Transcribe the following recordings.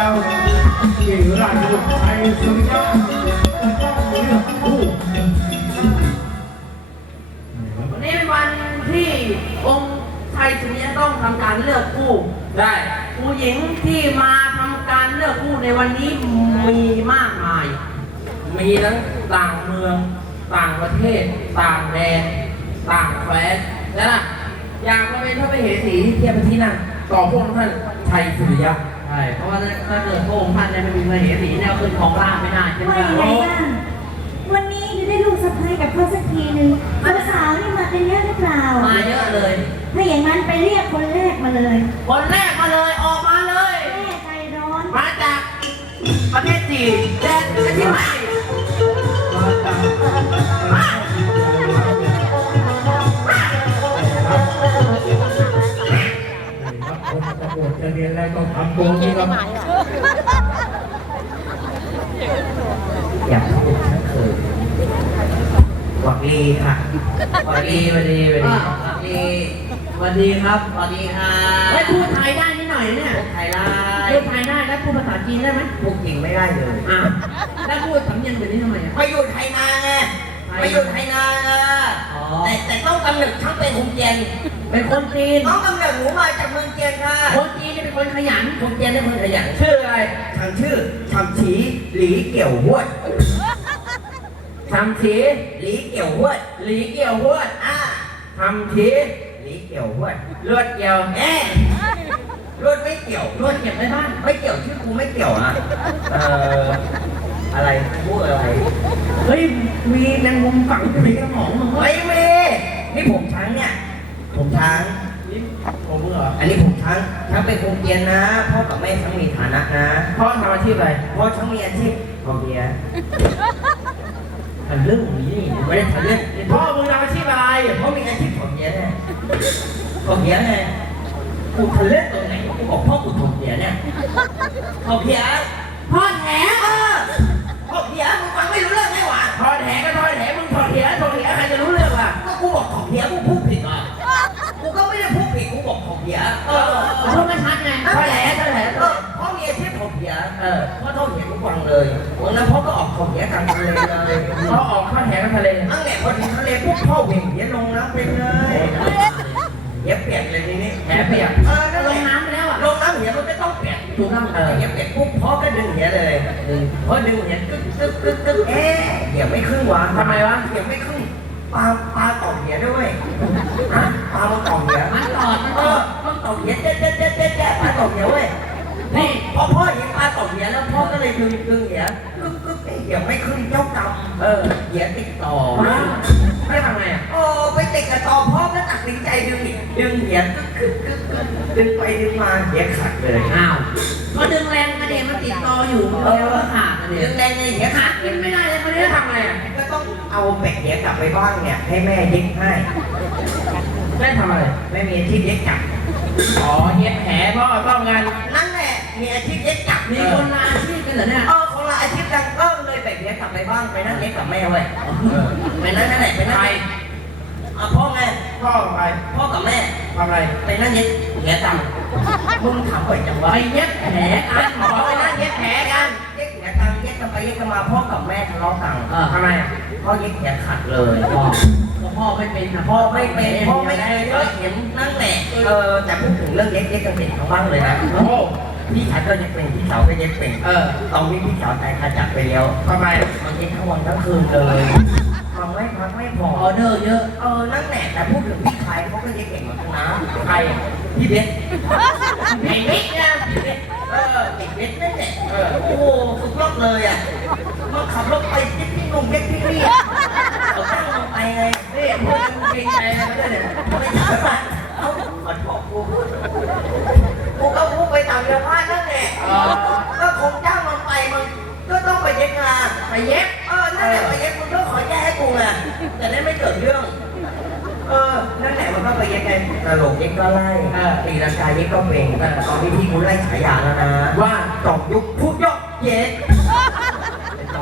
แล้วที่ราชบุตรไทยสุริยะจะต้องเลือกคู่วันนี้เป็นวันที่องค์ชายสุริยะต้องทำการเลือกคู่ ได้ผู้หญิงที่มาทำการเลือกคู่ในวันนี้มีมากมาย มีทั้งต่างเมือง ต่างประเทศ ต่างแดน ต่างแคว้นนะล่ะอยากมาเป็นพระมเหสีที่เทียบไปที่นั่นต่อพวกท่านชัยสุริยะ ใช่ เพราะว่าถ้าเกิดพระองค์ท่านเนี่ยไม่มีพระเหสีแนวขึ้นของราชย์ไม่ได้ใช่ไหมว่ายังไงบ้างวันนี้จะได้ลูกสะใภ้กับเขาสักทีหนึ่งสาวๆนี่มากันเยอะหรือเปล่า มาเยอะเลย ถ้าอย่างนั้นไปเรียกคนแรกมาเลย คนแรกมาเลยออกมาเลย แม่ใจร้อน มาจากประเทศจีนแดนประเทศไทยมาจากคนจะบวชจะเรียนอะไรก็ทำตัว ครับอยากพูดฉันเคยหวักลีค่ะหวักลีหวักลีหวักลีหวักลีสวัสดีครับสวัสดีครัเฮ้พูดไทยได้นิดหน่อยเนี่ยไทยได้พูดไทยได้แล้วพูดภาษาจีนได้ไหมพูดจริงไม่ได้เลยอะแล้วพูดสำเนียงแบบนี้ทำไมอะไปอยู่ไทยนานไงไปอยู่ไทยนานแต่แต่ต้องกำเนิดทั้งเป็นคนเจียน เป็นคนจีน น้องกำเนิดหนูมาจากเมืองเจียนค่ะคนจีนเนี่ยเป็นคนขยัน คนเจียนเป็นคนขยัน ชื่ออะไรทางชื่อชำฉีหลีเกี่ยวหวดทำชีหลีเกี่ยวหวดหลีเกี่ยวหวดอ่าทำชีหลีเกี่ยวหวดเลือดเกี่ยวเอ๊ะรถไม่เกี่ยวรถเก็บไว้บ้านไม่เกี่ยวชื่อกูไม่เกี่ยวนะเอ่ออะไรพูดอะไรเฮ้ยมีแมงมุมฝังอยู่ในสมองมึงเว้ยไม่มีนี่ผมช้างเนี่ย ผมช้าง นี่ผมเหรออันนี้ผมช้างช้างเป็นคนเจียนนะพ่อกับแม่ช้างมีฐานะนะพ่อทำอาชีพอะไรพ่อช้างมีอาชีพพอเพียทำเรื่องนี้ไม่ได้ทำเล่นพ่อมึงทำอาชีพอะไรเพราะมีอาชีพถมเหียไงถมเหียไงกูทะเล่นตรงไหนกูบอกพ่อกูถมเหียเนี่ยถมเหียพ่อแถเออถมเหียมึงฟังไม่รู้เรื่องไงวะทอดแหก็ทอดแหมึงทอดแหทอดแหใครจะรู้เรื่องล่ะก็กูบอกถมเหียกู กูบอกถมเหียเออพูดไม่ชัดไงทอดแหทอดแหเออพ่อมีอาชีพถมเหียเออพ่อถมเหียทุกวันเลยวันนั้นพ่อก็ออกถมเหียกลางทะเลเลยพ่อออกทอดแหกับทะเลนั่งแหละพอถึงทะเลปุ๊บพ่อเหวี่ยงเหียลงน้ำไปเลยเหียเปียกเลยทีนี้แหเปียกเออนั่นลแหงละน้ำไปแล้วอะลงน้ำเหียมันไม่ต้องเปียกถูกต้องเออเหียเปียกปุ๊บพ่อก็ดึงเหียเลยดึงพอดึงเหียกึ๊กกึ๊กกึ๊กกึ๊กเอ๊ะเหียไม่ครึ่งวันทำไมวะเหียไม่ครึ่งปลาปลาต่อกเหียด้วยฮะปลามันตอกเหียมันต่อมเออ กเหียเจ๊เจ๊เจ๊เจ๊เจ๊ปลาตอกเหียเว้ยนี่พอพ่อเห็นปลาตอกเหียแล้วพ่อก็เลยดึงดึงเหียกึ๊กกึ๊กเอ๊ะเหียไม่ครึ่งเจ้ากรรมเออเหียติดต่อไม่ทำไงอะโอ้ไปติดกับต่อพ่อก็ตัดสินใจดึงดึงเหียกึ๊กกึ๊กกึ๊กกึ๊กดึงไปดึงมาเหียขาดเลยอ้าวก็ดึงแรงกระเด็นมันติดต่ออยู่เออขาดเด็ดึงแรงเลยเหียขาดดเป็นไม่ได้เลยมันจะทำไงอะก็ต้องเอาเป็ดเหียกลับไปบ้านเนี่ยให้แม่เย็บให้ได้ทำอะไรไม่มีอาชีพเย็บจับ อ๋อเย็บแหพ่อต้องงานนั่นแหละมีอาชีพเย็บจับมีคนมาอาชีพกันเหรอเนี่ย เออคนละอาชีพกันก็เลยแบ่งเหียกลับไปบ้านไปนั่งเย็บกับแม่เว้ยไปนั่นนั่นแหละไปนั่งใครอะพ่อแม่พ่อใครพ่อกับแม่ทำอะไรไปนั่งเย็บเหียจับมึงถามบ่อยจังไปวะเย็บแผลกันขอไปนั่งเย็บแผลกันเย็บเหีย กันเย็บกันไปเย็บกันมาพ่อกับแม่ทะเลาะกันเออทำไมอะพ่อเย็บเหียขาดเลย พ่อพ่อไม่เป็นนะพ่อไม่เป็นพ่อไม่เคยก็เห็นนั่นแหละเออแต่พูดถึงเรื่องเย็บเย็บกันเป็นทั้งบ้านเลยนะโอ้พี่ชายก็เย็บเป็นพี่สาวก็เย็บเป็นเออตอนนี้พี่สาวตายขาจับไปแล้วทำไมมันเย็บทั้งวันทั้งคืนเลยทำไม่พักไม่พอออเดอร์เยอะ เออนั่นแหละแต่พูดถึงพี่ชายเขาก็เย็บเก่งเหมือนกันนะใครพี่เบสไอ้บิ๊กเนี่ย เลยอะมาขับรถไปเย็บที่นุ่มเย็บที่นี่เอาตั้งลงไปไงนี่พวกมึงเกรงใจอะไรไม่ได้เนี่ยไม่ใช่ป่ะเอาขอโทษกูกูก็พูดไปตามเรือพายนั่นแหละอ๋อก็คงจ้างมันไปมันก็ต้องไปเย็บงานไปเย็บเออนั่นแหละไปเย็บมึงก็ขอแยกให้กูไงแต่ได้ไม่เกิดเรื่องเออ นั่นแหละมันก็ไปเย็บไงตลกเย็บก็ไล่ตีลังกาเย็บก็เป็นตอนนี้พี่กูไล่ฉายาแล้วนะ ว่าจอมยุคพูดยกเย็ด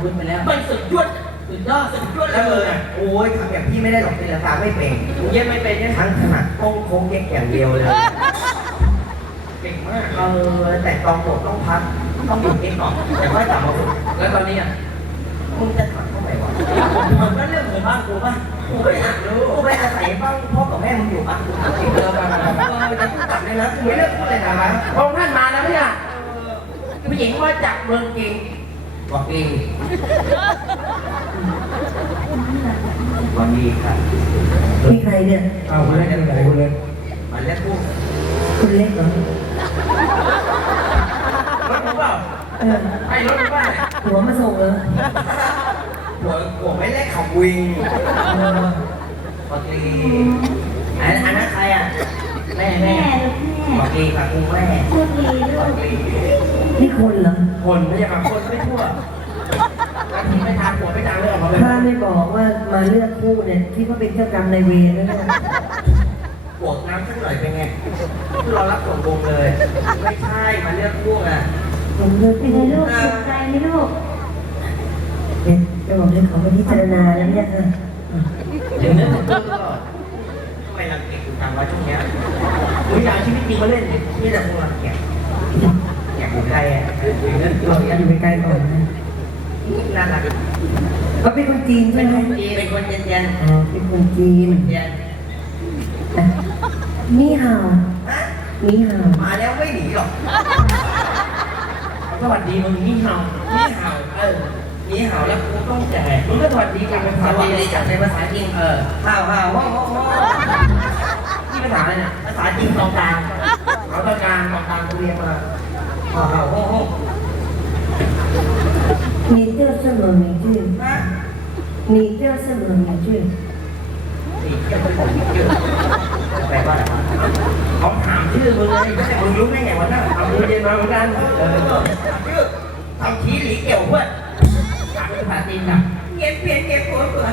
เป็นสองรุ่นไปแล้วมันสุดยอดสุดยอดสุดยอดเลยอะโอ้ยทำอย่างพี่ไม่ได้หรอกตีลังกาไม่เป็นเย็บไม่เป็นเนี่ยทั้งถนัดโค้งโค้งเย็บอย่างเดียวเลย เก่งมาก เออแต่ตอนหมดต้องพักต้องหยุดเองก่อนแต่ค่อยกลับมาฝึกแล้วตอนนี้อะมึงจะถามทำไมวะมันก็เรื่องของบ้านกูป่ะกูก็อยากรู้กูไปอาศัยบ้านพ่อกับแม่มึงอยู่ป่ะกูถามจริงเออมาเออจะกลับเลยนะกูไม่เลือกพูดเลยนะวะองค์ท่านมาแล้วเนี่ยผู้หญิงมาจากเมืองกิง บอกเองวันนี้ครับมีใครเนี่ยเอาคุณเล่นกันไหนคุณเล่นมันเรียกกูคุณเล็กเหรอรถหรือเปล่าเออไอ้รถหรือเปล่าหัวมาส่งเหรอหัวหัวไม่เล็กของวิงเออปกติอันอันนั้นใครอะแม่แม่ แม่ลูกปแม่กติกับกูแม่โชคดีลูปกกตินี่คนเหรอคนไม่ใช่แบบคนไม่ทั่วนาทีไม่ทานหัวไม่ทานเรื่องออกมาเลยถ้าไม่บอกว่ามาเลือกคู่เนี่ยคิดว่าเป็นเจ้ากรรมนายเวรนะเนี่ยบวกน้ำสักหน่อยเป็นไงเรารับส่งวงเลย ไม่ใช่มาเลือกพวกอะผมเลือกเป็นไงลูกถูกใจไหมลูกเนี่ยจะบอกให้เขาไปพิจารณาแล้วเนี่ยค่ะเดี๋ยวนี้ผมก็ทำไมรังเกียจกูจังวะช่วงเนี้ย มึงอยากชีวิตจริงมาเล่นดินี่แต่พวกรังเกียจอยากกูใครอะเราอย่าอยู่ใกล้ๆก่อนนะน่ารักเขาเป็นคนจีนใช่เป็นไหมคนจีนเป็นคนเย็นอ๋อเป็นคนจีนๆเย็นอะนี่ห่าวฮะนี่ห่าวมาแล้วไม่หนีหรอกสวัสดีมึงนี่เห่านี่เห่าเออนี่เห่าแล้วกูต้องแจกมึงก็สวัสดีกันเป็นสภาษาวัสจีนดีจากในภาษาจีนเออเห่าเห่าว้าวว้าวว้าวที่ ภาษาอะไรเนี่ย ภาษาจีนตรงกลาง เขาต้องการต้องการกูเรียนมา เห่าเห่าว้าวว้าว 你叫什么名字？ ฮะ 你叫什么名字？ นี่เกี่ยวกับผมเกี่ยวแปลว่าอะไรวะ เขาถามชื่อมึงไง ไม่ใช่มึงรู้ได้ไงวะน่ะ เอามึงเรียนมาเหมือนกัน เออชื่อทำชี้หลีเกี่ยวเพื่อน ถามเป็นภาษาจีนกับ เงียบเปลี่ยนเงียบปวดเพื่อน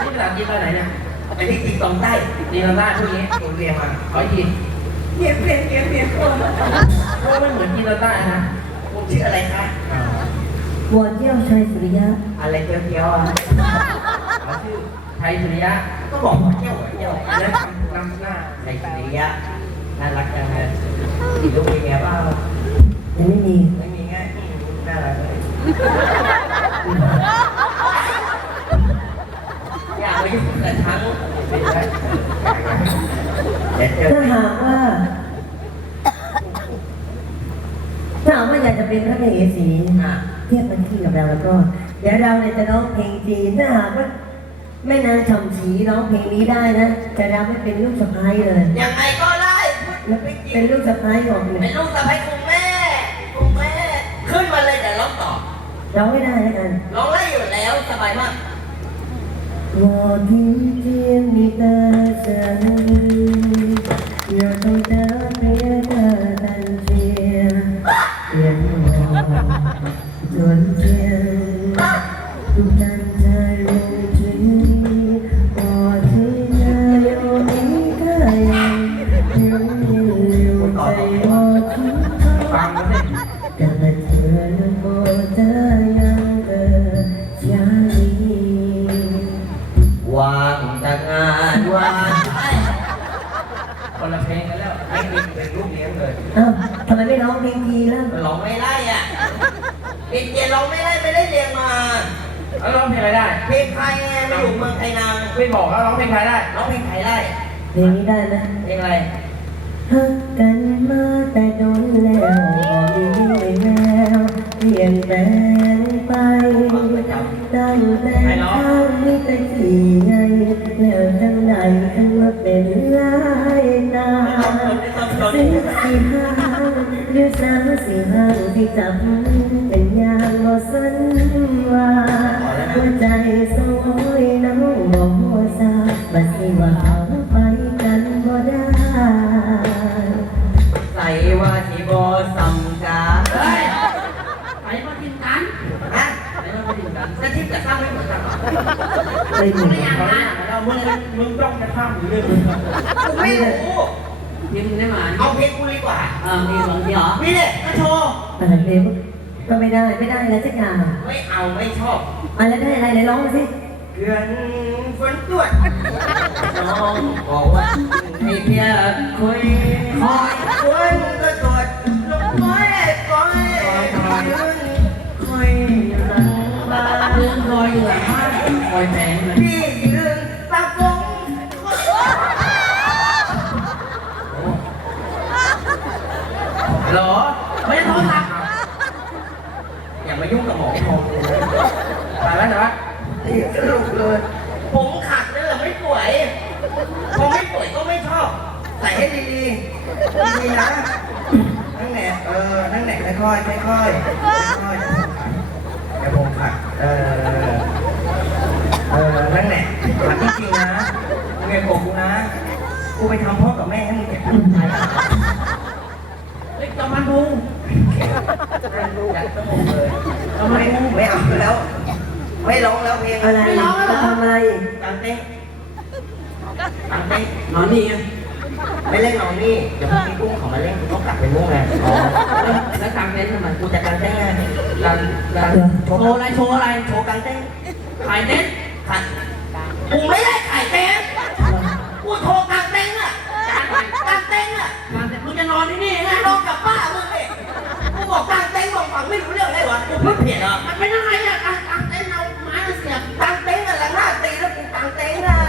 ที่ภาษาจีนตอนไหนเนี่ย ไอ้นี่ตินตรงใต้ติดเนรนาถพวกนี้ผมเรียนมาขออีกเปลี่ยนเปลี่ยนเปลี่ยนเปลี่ยนคนเพราะมันเหมือนเนรนาถนะผมชื่ออะไรคะวอนเที่ยวชายสุริยะ อะไรเที่ยวๆอะชื่อไทยสุริยะ ก็บอกว่าเที่ยวเที่ยวแล้วนำหน้าไทยสุริยะน่ารักจังเลยลูกเป็นไงบ้างยังไม่มีไม่มีไงน่ารักเลย ไปยุ่งกับทั้งถ้าหากว่าถ้าหากว่าอยากจะเป็นพระมเหสีเทียบกันที่กับเราแล้วก็ เดี๋ยวเราเนี่ยจะร้องเพลงจีนถ้าหากว่าแม่นางฉ่ำฉีร้องเพลงนี้ได้นะจะรับให้เป็นลูกสะพ้ายเลยยังไงก็ได้แล้วไม่จริเป็นลูกสะพ้ายของเป็เนี่ยนลูกสะใภ้คุณแม่คุณแม่ ขึ้นมาเลยเดี๋ยวร้องต่อร้องไม่ได้แล้วกันร้องได้อยู่แล้วสบายมาก ว่าทิ้เทียนมีแต่ฉัน ไม่อยู่เมืองไทยนางไม่บอกแล้วร้องเพลงใครได้ร้องเพลงไทยได้เพลงนี้ได้ไหมเพลงอะไรฮักกันมาแต่โดนแล้วมีแล้วเปลี่ยนแปลงไปตั้งแต่ทางไม่แต่ที่ไงแล้วจังใดถึงมาเป็นลายนาไม่ต้องชนสี่สี่ห้าหรือสามสี่ห้าที่จับเป็นอย่างบ่สันว่าหัวใจส เป็นเหมือนเาเราเมื่อมึงต้องจะข้ามหรือเรื่องมึงไม่รู้นี่มึงได้มาเอาเพลงกูดีกว่าเออมีสองเดียวนี่แหละมาโชว์แต่เพลงก็ไม่ได้ไม่ได้แล้วจักอย่างไม่เอาไม่ชอบอะไรได้อะไรไหนร้องมาสิเดือนฝนตรวจน้องบอกว่าให้เพียรคุยคอยควยก็ตรวจลงคอยคอยคอยคอยหลังบ้านคอยหลัง อยแมงเลยพี่ยืนตะกงหรอ กูไปทำพ่อกับแม่ให้มึงเจ็บปวดใจเล็กจะมันดูอยากต้องเลยทำไมไม่เอาแล้ว ไม่ร้องแล้วเพลงอะไรจะทำอะไรตังเต้งตังเต้งนอนนี่ไงไม่เล่นนอนนี่เดี๋ยวพี่กุ้งเขามาเล่นกูต้องกลับไปมุ่งไงอ๋อแล้วกางเต็นท์ทำไมกูจะกางเต้งไงกางกางโชว์อะไรโชว์อะไรโชว์กางเต้งขายเต็นท์ขัดกู เลยวะกูพูดผิดเหรอมันเป็นยังไงอะกางกางเต็นท์เอาไม้มาเสียบกางเต้งอะละหน้าดตีแล้วกูกางเต้งอะ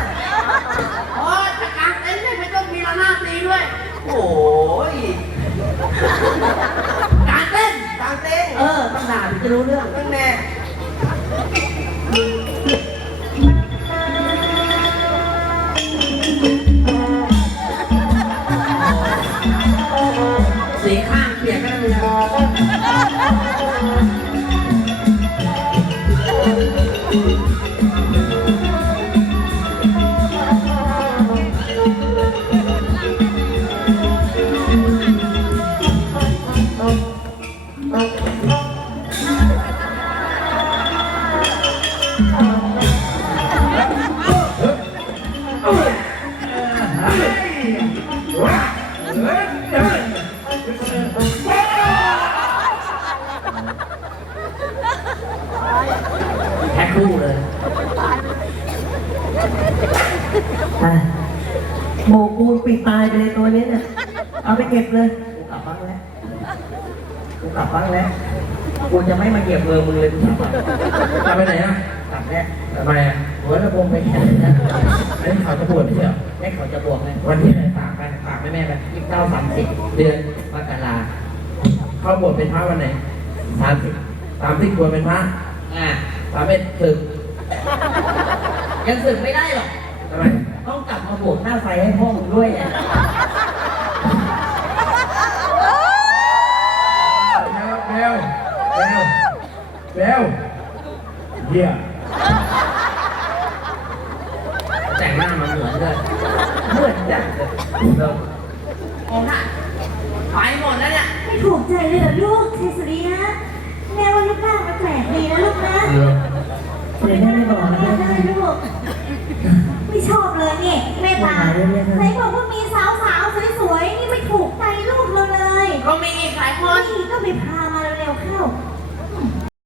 โอ้ยจะกางเต็นท์เนี่ยไม่ต้องมีระนาดตีด้วย โอ้ยกางเต้นท์กางเต้งเออต้องด่าถึงจะรู้เรื่องนั่นแน่ แพ็คคู่เลยอะโบกปูนปิดตายไปเลยตัวนี้เนี่ยเอาไปเก็บเลยกูกลับบ้านแล้วกูกลับบ้านแล้วกูจะไม่มาเหยียบมือมึงเลยกูกลับบ้านจะไปไหนอะกลับแล้วทำไมอะหัวระบมไปแค่นี้นะอันนี้เขาจะบวชไม่ใช่เหรอให้เขาจะบวกไงวันที่ไหนฝากไปฝากแม่แม่ไปยี่สิบเก้าสามสิบเดือนมกราเข้าบวชเป็นพระวันไหนสามสิบสามสิบบวชเป็นพระ อะสามเอ็ดสึกยังสึกไม่ได้หรอกทำไมต้องกลับมาบวกหน้าไฟให้พ่อมึงด้วยอะเบลเบลเบลเฮียแต่งหน้ามาเหมือนเลยเหมือนจังเลยเริ่มโอ้น่ะไปหมดแล้วเนี่ยไม่ถูกใจเลยเหรอลูก